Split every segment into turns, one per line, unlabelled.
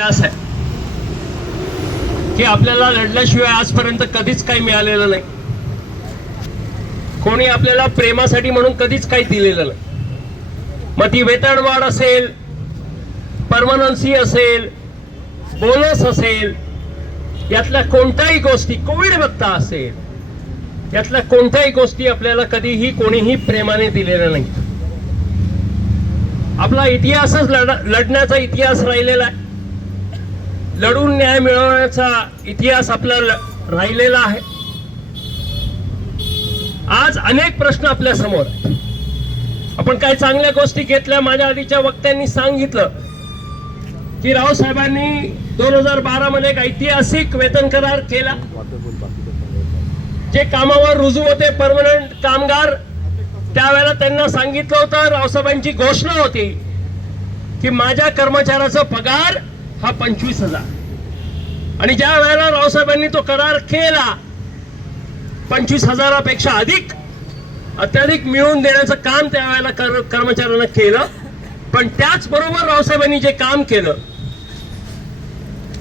इतिहास आहे. की आपल्याला लढल्याशिवाय आजपर्यंत कधीच काही मिळालेलं नाही. कोणी आपल्याला प्रेमासाठी म्हणून कधीच काही दिलेलं नाही. मग ती वेतनवाढ असेल परमनन्सी असेल बोनस असेल यातल्या कोणत्याही गोष्टी कोविड भत्ता असेल यातल्या कोणत्याही गोष्टी आपल्याला कधीही कोणीही प्रेमाने दिलेल्या नाही आपला इतिहासच लढ लढण्याचा इतिहास राहिलेला आहे. लढून न्याय मिळवण्याचा इतिहास आपला राहिलेला आहे. आज अनेक प्रश्न आपल्यासमोर आपण काही चांगल्या गोष्टी घेतल्या माझ्या आधीच्या वक्त्यांनी सांगितलं की रावसाहेबांनी दोन हजार बारा मध्ये एक ऐतिहासिक वेतन करार केला. जे कामावर रुजू होते परमनंट कामगार त्यावेळेला त्यांना सांगितलं होतं रावसाहेबांची घोषणा होती की माझ्या कर्मचाऱ्याचा पगार हा पंचवीस हजार. आणि ज्या वेळेला रावसाहेबांनी तो करार केला पंचवीस हजारापेक्षा अधिक अत्याधिक मिळवून देण्याचं काम त्यावेळेला कर कर्मचाऱ्यांना केलं. पण त्याचबरोबर रावसाहेबांनी जे काम केलं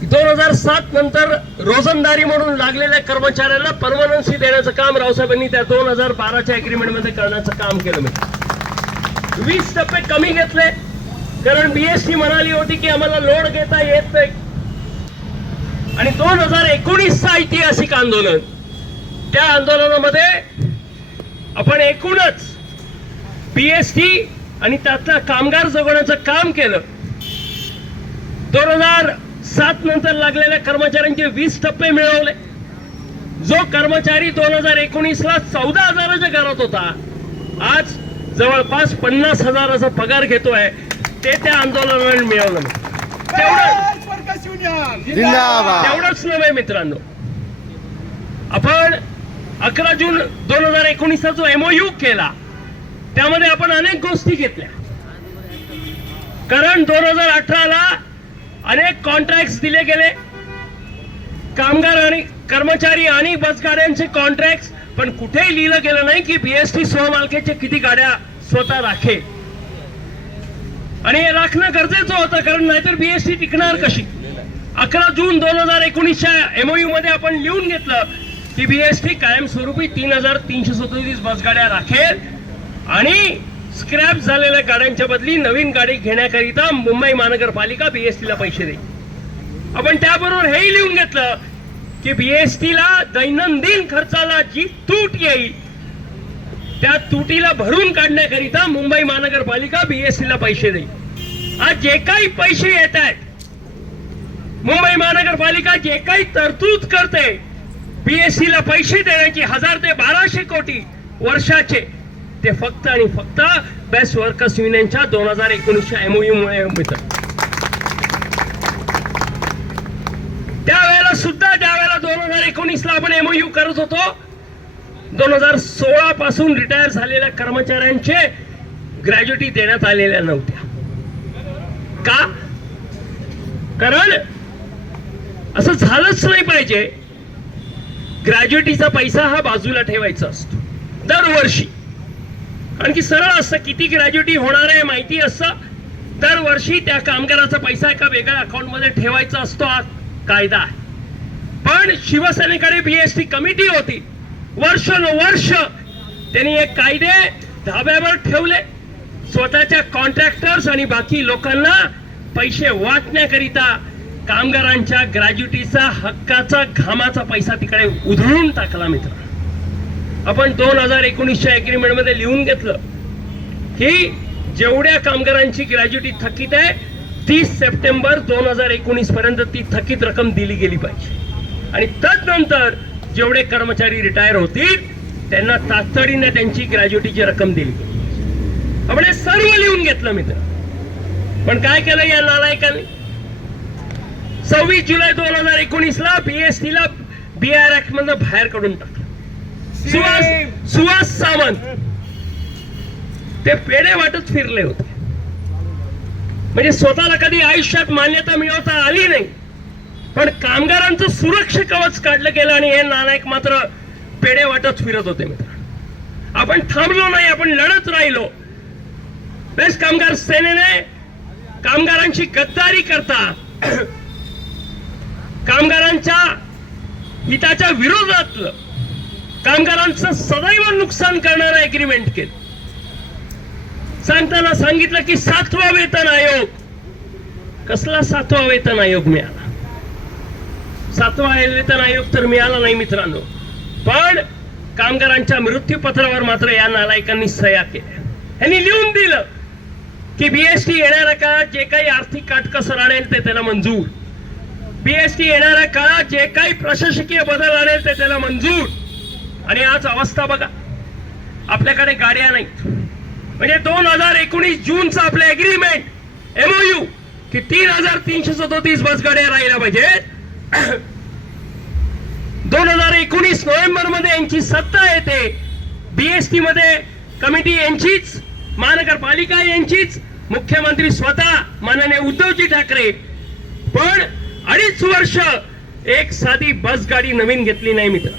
दोन हजार सात नंतर रोजंदारी म्हणून लागलेल्या कर्मचाऱ्यांना परमनन्सी देण्याचं काम रावसाहेबांनी त्या दोन हजार बाराच्या अग्रीमेंटमध्ये करण्याचं काम केलं मी. वीस टप्पे कमी घेतले. कारण बीएसटी म्हणाली होती की आम्हाला लोड घेता येत नाही. आणि दोन हजार एकोणीसचं ऐतिहासिक आंदोलन. त्या आंदोलनामध्ये आपण एकूणच बीएसटी आणि त्यातला कामगार जगवण्याचं काम केलं. दोन हजार सात नंतर लागलेल्या कर्मचाऱ्यांचे वीस टप्पे मिळवले. जो कर्मचारी दोन हजार एकोणीसला चौदा हजाराच्या घरात होता आज जवळपास पन्नास हजाराचा पगार घेतोय. ते त्या आंदोलनाने मिळवलं तेवढं तेवढंच नव्हे मित्रांनो. आपण अकरा जून दोन हजार एकोणीसचा जो एमओयू केला त्यामध्ये आपण अनेक गोष्टी घेतल्या. कारण दोन हजार अठराला अनेक कॉन्ट्रॅक्ट दिले गेले. कामगार आणि कर्मचारी आणि बसगाड्यांचे कॉन्ट्रॅक्ट पण कुठेही लिहिलं गेलं नाही की बीएसटी स्वमालकीचे किती गाड्या स्वतः राखेल. आणि हे राखणं गरजेचं होतं कारण नाहीतर बीएससी टिकणार कशी? अकरा जून दोन हजार एकोणीसच्या एमओयू मध्ये आपण लिहून घेतलं की बीएसटी कायमस्वरूपी तीन हजार तीनशे सदोतीस बसगाड्या राखेल आणि स्क्रॅप झालेल्या गाड्यांच्या बदली नवीन गाडी घेण्याकरिता मुंबई महानगरपालिका बीएसटीला पैसे देईल. आपण त्याबरोबर हेही लिहून घेतलं की बीएसटीला दैनंदिन खर्चाला जी तूट येईल त्या तुटीला भरून काढण्याकरिता मुंबई महानगरपालिका बीएसटीला पैसे देईल. आज जे काही पैसे येत आहेत मुंबई महानगरपालिका जे काही तरतूद करते बीएससीला पैसे देण्याची हजार ते बाराशे कोटी वर्षाचे ते फक्त आणि फक्त बेस्ट वर्कर्स युनियनच्या दोन हजार एकोणीसच्या एमओयू मुळे मिळतात त्यावेळेला सुद्धा ज्यावेळेला दोन हजार एकोणीस ला आपण एमओयू करत होतो दोन हजार सोळा पासून रिटायर झालेल्या कर्मचाऱ्यांचे ग्रॅज्युटी देण्यात आलेल्या नव्हत्या. का? कारण असं झालंच नाही पाहिजे. ग्रॅज्युटीचा पैसा हा बाजूला ठेवायचा असतो. दरवर्षी. कारण की सरळ असतं किती ग्रॅज्युटी होणार आहे माहिती असतं. दरवर्षी त्या कामगाराचा पैसा एका वेगळ्या अकाउंटमध्ये ठेवायचा असतो हा कायदा आहे. पण शिवसेनेकडे बीएसटी कमिटी होती. वर्ष त्यांनी एक कायदे धाब्यावर ठेवले. स्वतःच्या कॉन्ट्रॅक्टर्स आणि बाकी लोकांना पैसे वाटण्याकरिता कामगारांच्या ग्रॅज्युटीचा हक्काचा घामाचा पैसा तिकडे उधळून टाकला मित्र. आपण दोन हजार एकोणीसच्या अग्रीमेंटमध्ये लिहून घेतलं. की जेवढ्या कामगारांची ग्रॅज्युटी थकीत आहे तीस सप्टेंबर दोन हजार एकोणीस पर्यंत ती थकीत रक्कम दिली गेली पाहिजे. आणि तदनंतर जेवढे कर्मचारी रिटायर होतील त्यांना तातडीने त्यांची ग्रॅज्युटीची रक्कम दिली. आपण हे सर्व लिहून घेतलं मित्र. पण काय केलं या नालायकांनी? सव्वीस जुलै दोन हजार एकोणीस ला बीएसटी ला बीआर ऍक्ट मधनं बाहेर काढून टाकलं. सुहास सुहास सावंत. ते पेढे वाटत फिरले होते. म्हणजे स्वतःला कधी आयुष्यात मान्यता मिळवता आली नाही. पण कामगारांचं सुरक्षा कवच काढलं गेलं आणि हे नानायक मात्र पेढे वाटत फिरत होते मित्र आपण थांबलो नाही आपण लढत राहिलो. बेस्ट कामगार सेनेने कामगारांची गद्दारी करता. कामगारांच्या हिताच्या विरोधातलं कामगारांचं सदैव नुकसान करणारं एग्रीमेंट केलं. सांगताना सांगितलं की सातवा वेतन आयोग. कसला सातवा वेतन आयोग मिळाला? सातवा वेतन आयोग तर मिळाला नाही मित्रांनो. पण कामगारांच्या मृत्यूपत्रावर मात्र या नालायकांनी सह्या केल्या. यांनी लिहून दिलं की बीएसटी येणाऱ्या काळात जे काही आर्थिक काटकसर आणेल ते त्याला मंजूर. बीएसटी येणाऱ्या काळात जे काही प्रशासकीय बदल आणेल ते त्याला मंजूर. आणि आज अवस्था बघा. आपल्याकडे गाड्या नाहीत. म्हणजे दोन हजार एकोणीस जूनचा आपलं एग्रीमेंट एमओयू की तीन हजार तीनशे सदोतीस बस गाड्या राहिल्या पाहिजेत. दोन हजार एकोणीस नोव्हेंबरमध्ये यांची सत्ता येते. बीएसटी मध्ये कमिटी यांचीच महानगरपालिका यांचीच मुख्यमंत्री स्वतः माननीय उद्धवजी ठाकरे. पण अडीच वर्ष एक साधी बस गाडी नवीन घेतली नाही मित्र.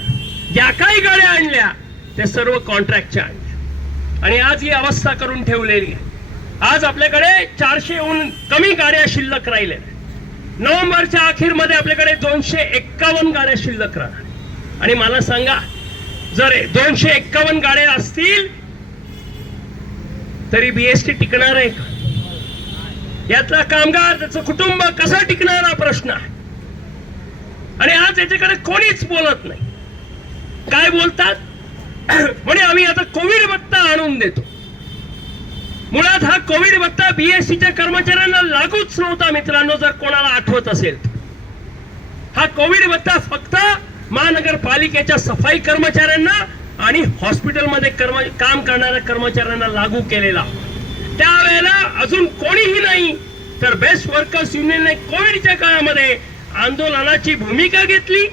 ज्या काही गाड्या आणल्या त्या सर्व कॉन्ट्रॅक्टच्या आणल्या. आणि आज ही अवस्था करून ठेवलेली आहे. आज आपल्याकडे चारशेहून कमी गाड्या शिल्लक राहिल्या नोव्हेंबरच्या अखेरमध्ये आपल्याकडे दोनशे एक्कावन्न गाड्या शिल्लक राहणार आणि मला सांगा जर दोनशे एक्कावन्न गाड्या असतील तरी बीएसटी टिकणार आहे का? यातला कामगार त्याचं कुटुंब कसं टिकणार हा प्रश्न आहे? आणि आज याच्याकडे कोणीच बोलत नाही. काय बोलतात? म्हणजे आम्ही आता कोविड भत्ता आणून देतो. मुळात हा कोविड भत्ता बीएससीच्या कर्मचाऱ्यांना लागूच नव्हता मित्रांनो जर कोणाला आठवत असेल. हा कोविड भत्ता फक्त महानगरपालिकेच्या सफाई कर्मचाऱ्यांना आणि हॉस्पिटलमध्ये कर्म काम करणाऱ्या कर्मचाऱ्यांना लागू केलेला. त्यावेळेला अजून कोणीही नाही तर बेस्ट वर्कर्स युनियनने कोविडच्या काळामध्ये आंदोलनाची भूमिका घेतली.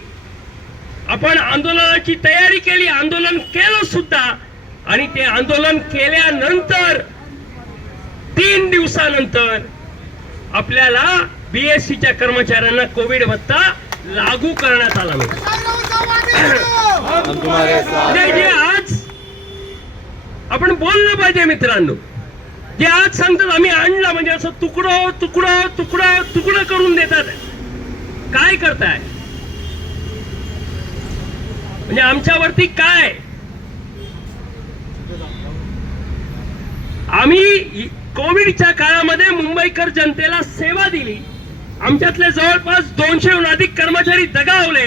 आपण आंदोलनाची तयारी केली आंदोलन केलं सुद्धा. आणि ते आंदोलन केल्यानंतर तीन दिवसानंतर आपल्याला बीएससीच्या कर्मचाऱ्यांना कोविड भत्ता लागू करण्यात आला जे आज आपण बोललं पाहिजे मित्रांनो जे आज सांगतात आम्ही आणला म्हणजे असं तुकडं तुकडं तुकडं तुकडं करून देतात. काय करताय? म्हणजे आमच्यावरती काय? आम्ही कोविडच्या काळामध्ये मुंबईकर जनतेला सेवा दिली. आमच्यातले जवळपास दोनशेहून अधिक कर्मचारी दगावले.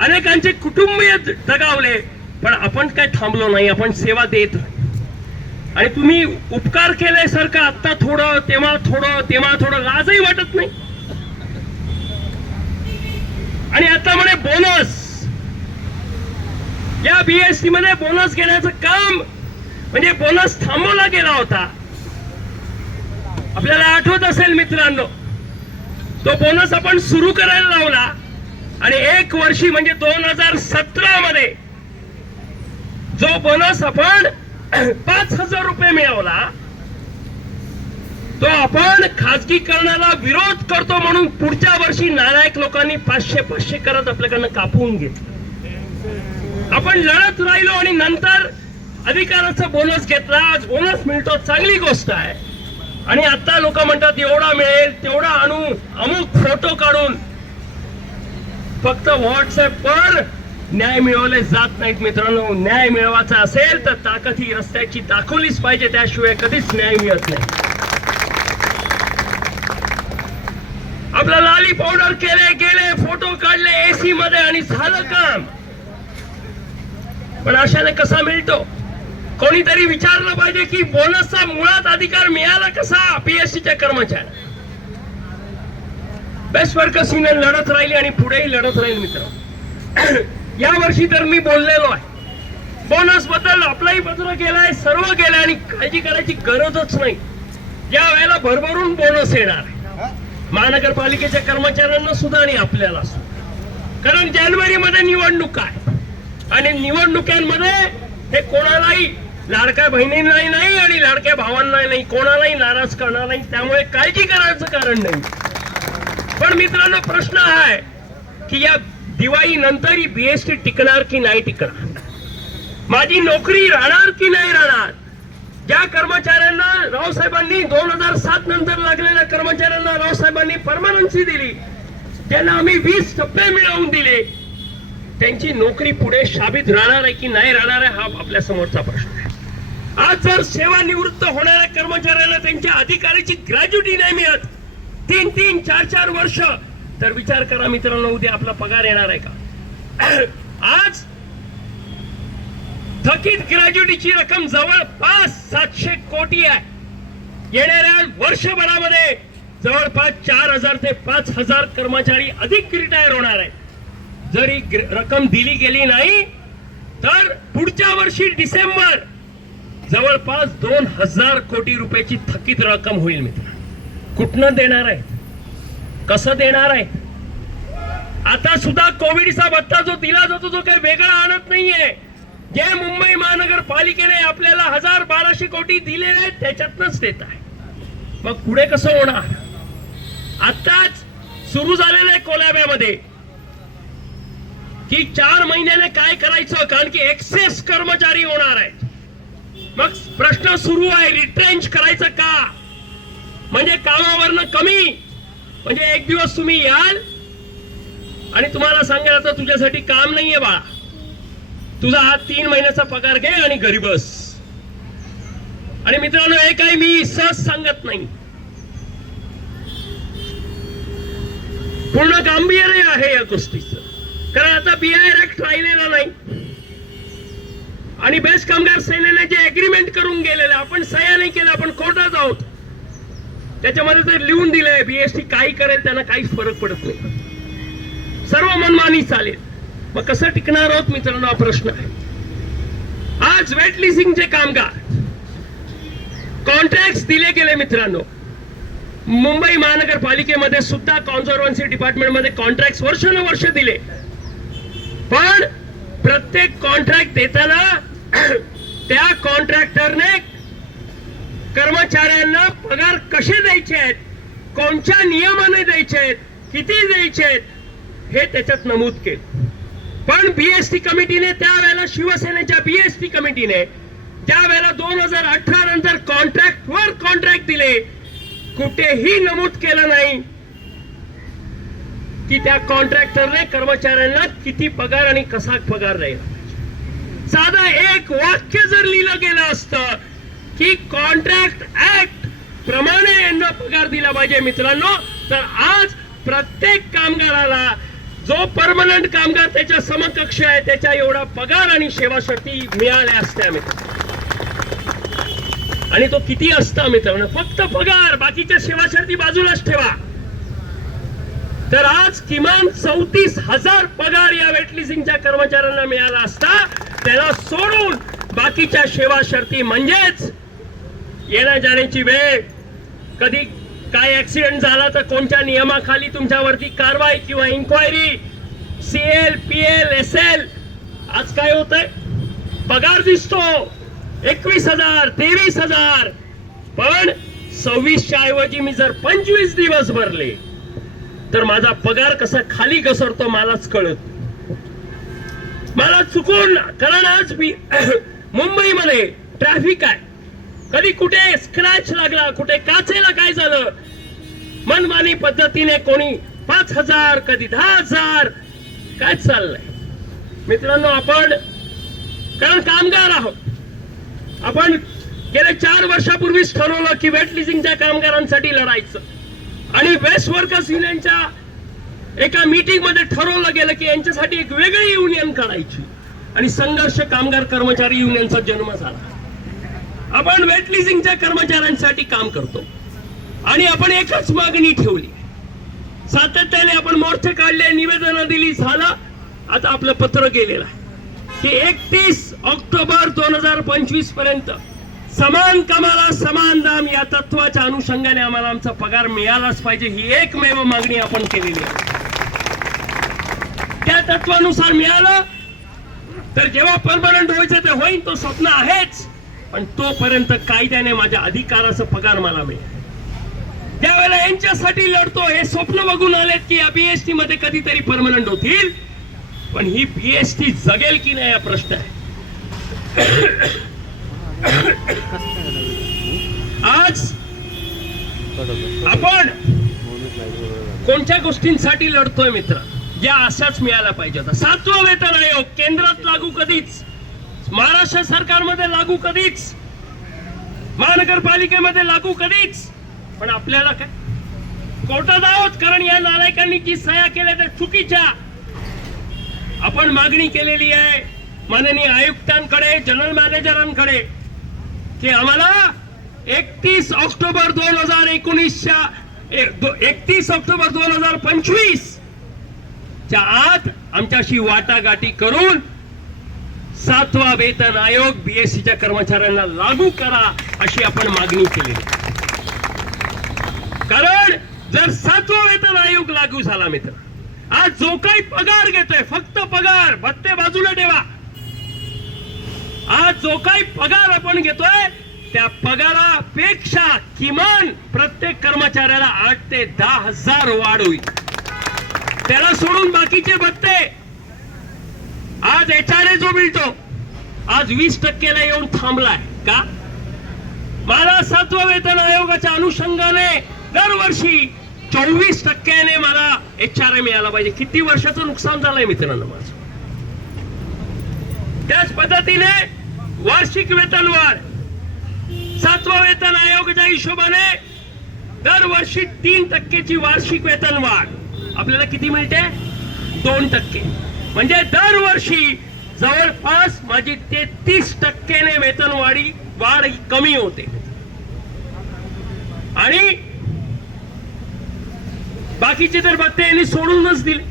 अनेकांचे कुटुंबीय दगावले. पण आपण काय थांबलो नाही आपण सेवा देत आणि तुम्ही उपकार केले सारखं आत्ता थोडं तेव्हा थोडं तेव्हा थोडं लाजही वाटत नाही. आणि आता म्हणे बोनस. या बीएसटी मध्ये बोनस घेण्याचं काम म्हणजे बोनस थांबवला गेला होता. आपल्याला आठवत असेल मित्रांनो तो बोनस आपण सुरू करायला लावला आणि एक वर्षी म्हणजे दोन हजार सतरा मध्ये जो बोनस आपण पाच हजार रुपये मिळवला तो आपण खाजगीकरणाला विरोध करतो म्हणून पुढच्या वर्षी नालायक लोकांनी पाचशे पाचशे करत आपल्याकडनं कापून घेतलं. आपण लढत राहिलो आणि नंतर अधिकाराचा बोनस घेतला. आज बोनस मिळतो. चांगली गोष्ट आहे. आणि आता लोक म्हणतात एवढा मिळेल तेवढा आणू अमुक फोटो काढून. फक्त व्हॉट्सअप वर न्याय मिळवले जात नाहीत मित्रांनो. न्याय मिळवायचा असेल तर ताकद ही रस्त्याची दाखवलीच पाहिजे त्याशिवाय कधीच न्याय मिळत नाही. आपला लाली पावडर केले गेले फोटो काढले एसी मध्ये आणि झालं काम. पण अशाने कसा मिळतो? कोणीतरी विचारलं पाहिजे की बोनसचा मुळात अधिकार मिळाला कसा? पीएससीच्या कर्मचाऱ्या. बेस्ट वर्कर्स युनियन लढत राहिली आणि पुढेही लढत राहील मित्र. या वर्षी तर मी बोललेलो आहे. बोनसबद्दल आपलाही पत्र गेलाय सर्व गेलाय आणि काळजी करायची गरजच नाही. या वेळेला भरभरून बोनस येणार आहे. महानगरपालिकेच्या कर्मचाऱ्यांना सुद्धा आणि आपल्याला सुद्धा. कारण जानेवारी मध्ये निवडणूक आहे. आणि निवडणुकांमध्ये हे कोणालाही लाडक्या बहिणींनाही नाही आणि लाडक्या भावांनाही नाही. कोणालाही नाराज करणार नाही. त्यामुळे काळजी करायचं कारण नाही. पण मित्रांनो प्रश्न हा आहे की या दिवाळी नंतर ही बीएसटी टिकणार की नाही टिकणार? माझी नोकरी राहणार की नाही राहणार? ज्या कर्मचाऱ्यांना रावसाहेबांनी दोन हजार सात नंतर लागलेल्या कर्मचाऱ्यांना रावसाहेबांनी परमनन्सी दिली त्यांना आम्ही वीस टप्पे मिळवून दिले. त्यांची नोकरी पुढे शाबित राहणार आहे की नाही राहणार आहे हा आपल्या समोरचा प्रश्न आहे. आज जर सेवानिवृत्त होणाऱ्या कर्मचाऱ्याला त्यांच्या अधिकाराची ग्रॅज्युटी नाही मिळत तीन तीन चार चार वर्ष तर विचार करा मित्रांनो उद्या आपला पगार येणार आहे का? आज थकीत ग्रॅज्युटीची रक्कम जवळपास सातशे कोटी आहे. येणाऱ्या वर्षभरामध्ये जवळपास चार हजार ते पाच हजार कर्मचारी अधिक रिटायर होणार आहे जर ही रक्कम दिली गेली नाही तर पुढच्या वर्षी डिसेंबर जवळपास दोन हजार कोटी रुपयाची थकीत रक्कम होईल मित्र. कुठनं देणार आहे कसं देणार आहे आता सुद्धा कोविडचा भत्ता जो दिला जातो जो काही वेगळा आणत नाहीये. जे मुंबई महानगरपालिकेने आपल्याला हजार बाराशे कोटी दिलेले आहेत त्याच्यातनच देत आहे. मग पुढे कसं होणार? आताच सुरू झालेलं आहे कोलाब्यामध्ये की चार महिन्याने काय करायचं? कारण की एक्सेस कर्मचारी होणार आहेत. मग प्रश्न सुरू आहे रिट्रेंच करायचं का? म्हणजे कामावरनं कमी? म्हणजे एक दिवस तुम्ही याल आणि तुम्हाला सांगायचं आता तुझ्यासाठी काम नाहीये बाळा तुझा हा तीन महिन्याचा पगार घे आणि घरी बस. आणि मित्रांनो हे काही मी सहज सांगत नाही. पूर्ण गांभीर्य आहे या गोष्टीचं. कारण आता बीआय ऍक्ट राहिलेला नाही. आणि बेस्ट कामगार सेनेने जे अग्रीमेंट करून गेलेले. आपण सह्या नाही केल्या आपण कोर्टात आहोत. त्याच्यामध्ये ते लिहून दिलंय बीएसटी काही करेल त्यांना काहीच फरक पडत नाही. सर्व मनमानी चालेल. मग कसं टिकणार आहोत मित्रांनो? हा प्रश्न आहे. आज वेट लिसिंगचे कामगार. कॉन्ट्रॅक्ट दिले गेले मित्रांनो. मुंबई महानगरपालिकेमध्ये सुद्धा कॉन्झर्वन्सी डिपार्टमेंटमध्ये कॉन्ट्रॅक्ट वर्षानुवर्ष दिले. पण प्रत्येक कॉन्ट्रॅक्ट देताना त्या कॉन्ट्रॅक्टरने कर्मचाऱ्यांना पगार कसे द्यायचे आहेत? कोणत्या नियमाने द्यायचे आहेत? किती द्यायचे आहेत? हे त्याच्यात नमूद केलं. पण बीएसटी कमिटीने त्यावेळेला शिवसेनेच्या बीएसटी कमिटीने त्यावेळेला दोन हजार अठरा नंतर कॉन्ट्रॅक्ट वर कॉन्ट्रॅक्ट दिले. कुठेही नमूद केलं नाही. की त्या कॉन्ट्रॅक्टरने कर्मचाऱ्यांना किती पगार आणि कसा पगार द्यायला साधा एक वाक्य जर लिहिलं गेलं असतं की कॉन्ट्रॅक्ट ऍक्ट प्रमाणे यांना पगार दिला पाहिजे मित्रांनो तर आज प्रत्येक कामगाराला जो परमनंट कामगार त्याच्या समकक्ष आहे त्याच्या एवढा पगार आणि सेवा शर्ती मिळाल्या असत्या मित्र आणि तो किती असता मित्रांनो? फक्त पगार बाकीच्या सेवा शर्ती बाजूलाच ठेवा. तर आज किमान चौतीस हजार पगार या वेटलिसिंगच्या कर्मचाऱ्यांना मिळाला असता त्याला सोडून बाकीच्या सेवा शर्ती म्हणजेच येण्या जाण्याची वेळ कधी काय ऍक्सिडेंट झाला तर कोणत्या नियमाखाली तुमच्यावरती कारवाई किंवा inquiry C L P L S L आज काय होत पगार दिसतो एकवीस हजार तेवीस हजार पण सव्वीसच्या ऐवजी मी जर पंचवीस दिवस भरले तर माझा पगार कसा खाली घसरतो मलाच कळत मला चुकून कारण आज मी मुंबईमध्ये ट्रॅफिक आहे. कधी कुठे स्क्रॅच लागला कुठे काचेला काय झालं? मनमानी पद्धतीने कोणी पाच हजार कधी दहा हजार काय चाललंय? मित्रांनो आपण कारण कामगार आहोत. आपण गेल्या चार वर्षापूर्वीच ठरवलं की वेट लिझिंगच्या कामगारांसाठी लढायचं. आणि वेस्ट वर्कर्स युनियनच्या एका मीटिंगमध्ये ठरवलं गेलं की यांच्यासाठी एक वेगळी युनियन काढायची. आणि संघर्ष कामगार कर्मचारी युनियनचा जन्म झाला. आपण वेट लिझिंगच्या कर्मचाऱ्यांसाठी काम करतो. आणि आपण एकच मागणी ठेवली. सातत्याने आपण मोर्चे काढले निवेदन दिली झालं. आता आपलं पत्र गेलेलं आहे. की एकतीस ऑक्टोबर दोन हजार पंचवीसपर्यंत समान कामाला समान दाम या तत्वाच्या अनुषंगाने आम्हाला आमचा पगार मिळालाच पाहिजे ही एकमेव मागणी आपण केलेली आहे. त्या तत्वानुसार मिळालं तर जेव्हा परमनंट व्हायचं ते होईल तो स्वप्न आहेच पण तोपर्यंत कायद्याने माझ्या अधिकाराचा पगार मला मिळेल. त्यावेळेला यांच्यासाठी लढतो हे स्वप्न बघून आलेत की या बीएसटी मध्ये कधीतरी परमनंट होतील पण ही बीएसटी जगेल की नाही हा प्रश्न आहे. आज आपण कोणत्या गोष्टींसाठी लढतोय मित्र? या अशाच मिळायला पाहिजे होता सातवा वेतन आयोग केंद्रात लागू कधीच? महाराष्ट्र सरकारमध्ये लागू कधीच? महानगरपालिकेमध्ये लागू कधीच? पण आपल्याला काय? कोर्टात आहोत कारण या नालायकांनी जी सह्या केल्या त्या चुकीच्या. आपण मागणी केलेली आहे. माननीय आयुक्तांकडे जनरल मॅनेजरांकडे. की आम्हाला एकतीस ऑक्टोबर दोन हजार एकोणीसच्या एकतीस ऑक्टोबर दोन हजार पंचवीस च्या आत आमच्याशी वाटाघाटी करून सातवा वेतन आयोग बीएससीच्या कर्मचाऱ्यांना लागू करा अशी आपण मागणी केली. कारण जर सातवा वेतन आयोग लागू झाला मित्र आज जो काही पगार घेतोय फक्त पगार भत्ते बाजूला ठेवा. आज जो काही पगार आपण घेतोय त्या पगारापेक्षा किमान प्रत्येक कर्मचाऱ्याला आठ ते दहा हजार वाढ होईल. त्याला सोडून बाकीचे भत्ते आज एच आर ए जो मिळतो आज वीस टक्केला येऊन थांबलाय. का? मला सातवा वेतन आयोगाच्या अनुषंगाने दरवर्षी चोवीस टक्क्याने मला एच आर ए मिळाला पाहिजे. किती वर्षाचं नुकसान झालंय मित्रांनो माझं? त्याच पद्धतीने वार्षिक वेतन वाढ सातवा वेतन आयोगाच्या हिशोबाने दरवर्षी तीन टक्केची वार्षिक वेतन वाढ आपल्याला किती मिळते? दोन टक्के. म्हणजे दरवर्षी जवळपास माझी तेहतीस टक्क्याने वेतन वाढी वाढ कमी होते. आणि बाकीचे तर बघते यांनी सोडूनच दिले.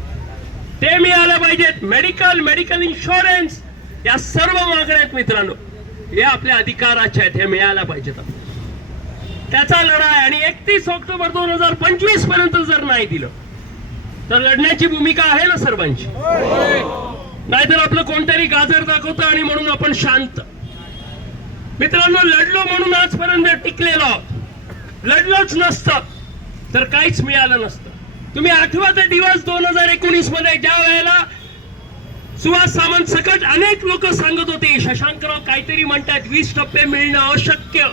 ते मिळालं पाहिजेत. मेडिकल मेडिकल इन्शुरन्स या सर्व मागण्या आहेत मित्रांनो. हे आपल्या अधिकाराच्या आहेत हे मिळायला पाहिजेत त्याचा लढा आहे आणि एकतीस ऑक्टोबर दोन हजार पंचवीसपर्यंत जर नाही दिलं तर लढण्याची भूमिका आहे ना सर्वांची? नाहीतर आपलं कोणतरी गाजर दाखवतं आणि म्हणून आपण शांत. मित्रांनो लढलो म्हणून आजपर्यंत टिकलेलो आहोत. लढलोच नसतं तर काहीच मिळालं नसतं. तुम्ही आठवा ते दिवस दोन हजार एकोणीसमध्ये ज्या वेळेला सुहास सामंत सकट अनेक लोक सांगत होते शशांकराव काहीतरी म्हणतात वीस टप्पे मिळणं अशक्य.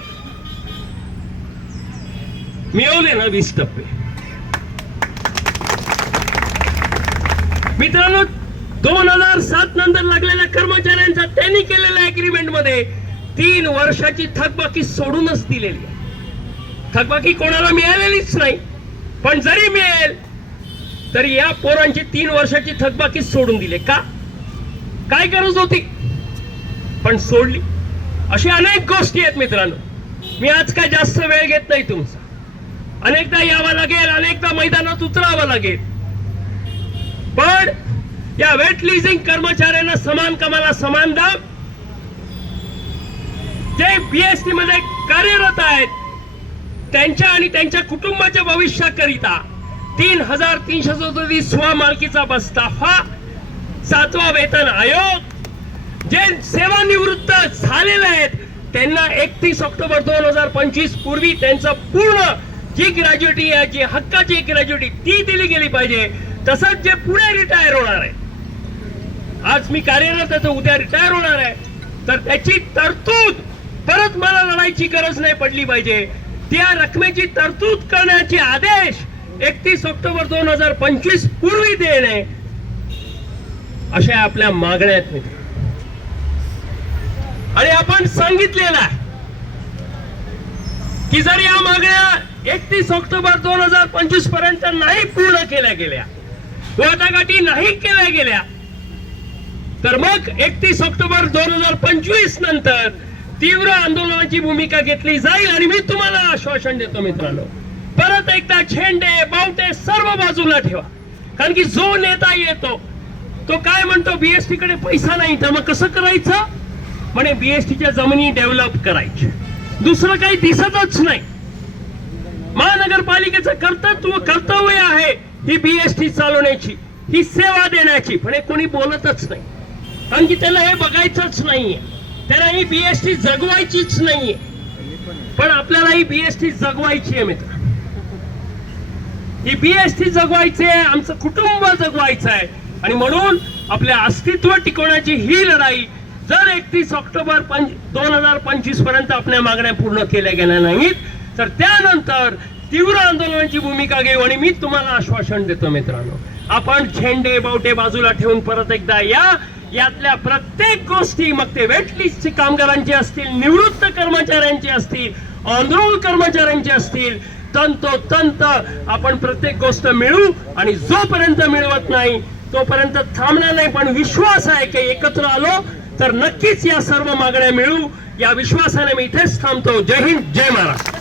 मिळवले ना वीस टप्पे. मित्रांनो दोन हजार सात नंतर लागलेल्या कर्मचाऱ्यांचा त्यांनी केलेल्या अग्रीमेंटमध्ये तीन वर्षाची थकबाकी सोडूनच दिलेली आहे. थकबाकी कोणाला मिळालेलीच नाही. पण जरी मिळेल तरी या पोरांची तीन वर्षाची थकबाकी सोडून दिले का? काय गरज होती? पण सोडली. अशी अनेक गोष्टी आहेत मित्रांनो. मी आज काय जास्त वेळ घेत नाही तुमचा. अनेकदा यावं लागेल अनेकदा मैदानात उतरावं लागेल. पण या वेट लिझिंग कर्मचाऱ्यांना समान कमाला समान दाब जे बीएसटी मध्ये कार्यरत आहेत त्यांच्या आणि त्यांच्या कुटुंबाच्या भविष्याकरिता तीन हजार तीनशे सदोतीस स्वमालकीचा बस्ताफा सातवा वेतन आयोग जे सेवानिवृत्त झालेले आहेत त्यांना एकतीस ऑक्टोबर दोन हजार पंचवीस पूर्वी त्यांचं पूर्ण जी ग्रॅज्युएटी आहे जी हक्काची ग्रॅज्युएटी ती दिली गेली पाहिजे. तसंच जे पुढे रिटायर होणार आहे आज मी कार्यरत आहे उद्या रिटायर होणार आहे तर त्याची तरतूद परत मला लढायची गरज नाही पडली पाहिजे. त्या रकमेची तरतूद करण्याचे आदेश एकतीस ऑक्टोबर दोन हजार पंचवीस पूर्वी देणे अशा आपल्या मागण्या आहेत मित्र. आणि आपण सांगितलेलं आहे की जर या मागण्या एकतीस ऑक्टोबर दोन हजार पंचवीसपर्यंत नाही पूर्ण केल्या गेल्या वाटाघाटी नाही केल्या गेल्या तर मग एकतीस ऑक्टोबर दोन हजार पंचवीस नंतर तीव्र आंदोलनाची भूमिका घेतली जाईल आणि मी तुम्हाला आश्वासन देतो मित्रांनो परत एकदा झेंडे बावटे सर्व बाजूला ठेवा. कारण की जो नेता येतो तो काय म्हणतो बीएसटी कडे पैसा नाही तर मग कसं करायचं? म्हणे बीएसटीच्या जमिनी डेव्हलप करायच्या दुसरं काही दिसतच नाही. महानगरपालिकेचं कर्तृत्व कर्तव्य आहे ही बीएसटी चालवण्याची ही सेवा देण्याची. पण हे कोणी बोलतच नाही. कारण की त्याला हे बघायचंच नाहीये. त्याला ही बीएसटी जगवायचीच नाहीये. पण आपल्याला ही बीएसटी जगवायची आहे मित्र. ही बीएसटी जगवायची आहे आमचं कुटुंब जगवायचं आहे आणि म्हणून आपल्या अस्तित्व टिकवण्याची ही लढाई जर एकतीस ऑक्टोबर दोन हजार पंचवीसपर्यंत आपल्या मागण्या पूर्ण केल्या गेल्या नाहीत तर त्यानंतर तीव्र आंदोलनाची भूमिका घेऊ आणि मी तुम्हाला आश्वासन देतो मित्रांनो. आपण झेंडे बावटे बाजूला ठेवून परत एकदा या. यातल्या प्रत्येक गोष्टी मग ते वेटलिस्टचे कामगारांचे असतील निवृत्त कर्मचाऱ्यांचे असतील ऑनरोल कर्मचाऱ्यांचे असतील तंतोतंत आपण प्रत्येक गोष्ट मिळू आणि जोपर्यंत मिळवत नाही तोपर्यंत थांबणार नाही पण विश्वास आहे की एकत्र आलो तर नक्कीच या सर्व मागण्या मिळू. या विश्वासाने मी इथेच थांबतो. जय हिंद जय महाराष्ट्र.